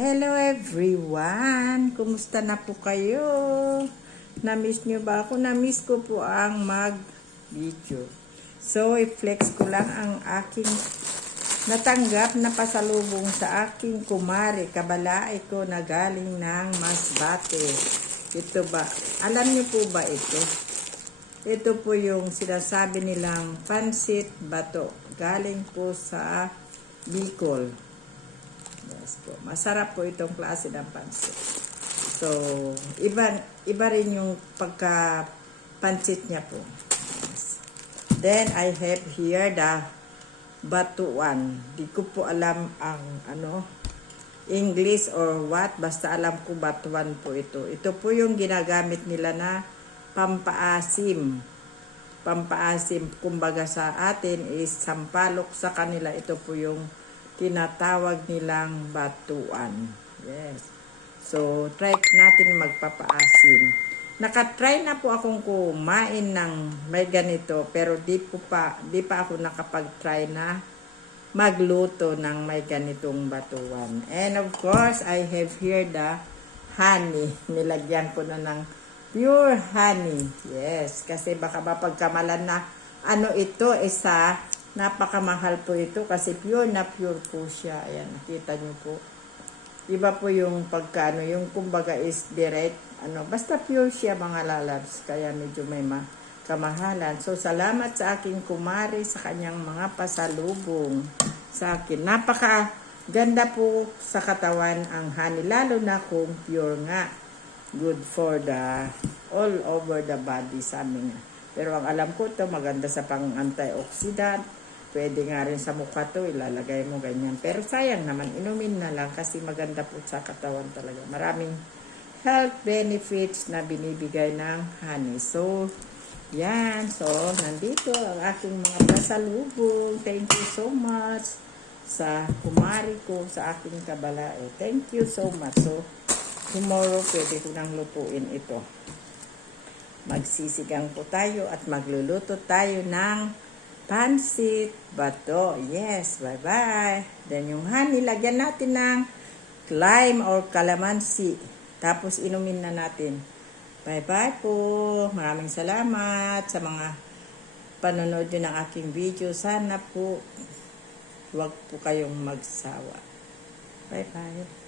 Hello everyone! Kumusta na po kayo? Na-miss nyo ba ako? Na-miss ko po ang mag-video. So, i-flex ko lang ang aking natanggap na pasalubong sa aking kumare. Kabalae ko na galing ng Masbate. Ito ba? Alam nyo po ba ito? Ito po yung sinasabi nilang pansit bato. Galing po sa Bicol. Yes po. Masarap po itong klase ng pansit. So, iba rin yung pagka-pansit niya po. Yes. Then, I have here the batuan. Di ko po alam ang English or what. Basta alam ko batuan po ito. Ito po yung ginagamit nila na pampaasim. Pampaasim, kumbaga sa atin is sampalok, sa kanila ito po yung tinatawag nilang batuan. Yes. So, try natin magpapaasim. Nakatry na po akong kumain ng may ganito, pero di pa ako nakapag-try na magluto ng may ganitong batuan. And of course, I have here the honey. Nilagyan ko na ng pure honey. Yes, kasi baka mapagkamalan na ito isa. Napakamahal po ito kasi pure na pure po siya. Ayan, nakita nyo po. Iba po yung pagkano, yung kumbaga is direct. Basta pure siya mga lalabs. Kaya medyo may kamahalan. So, salamat sa aking kumari sa kanyang mga pasalubong sa akin. Napaka ganda po sa katawan ang honey. Lalo na kung pure nga. Good for the all over the body sa amin. Pero ang alam ko to maganda sa pang-antioxidant. Pwede nga rin sa mukha to, ilalagay mo ganyan. Pero sayang naman, inumin na lang kasi maganda po sa katawan talaga. Maraming health benefits na binibigay ng honey. So, yan. So, nandito ang aking mga pasalubong. Thank you so much sa kumari ko, sa aking kabalae. Thank you so much. So, tomorrow pwede ko nang lutuin ito. Magsisigang po tayo at magluluto tayo ng pansit bato. Yes, bye-bye. Then yung honey, lagyan natin ng lime or calamansi. Tapos inumin na natin. Bye-bye po. Maraming salamat sa mga panonood nyo ng aking video. Sana po huwag po kayong magsawa. Bye-bye.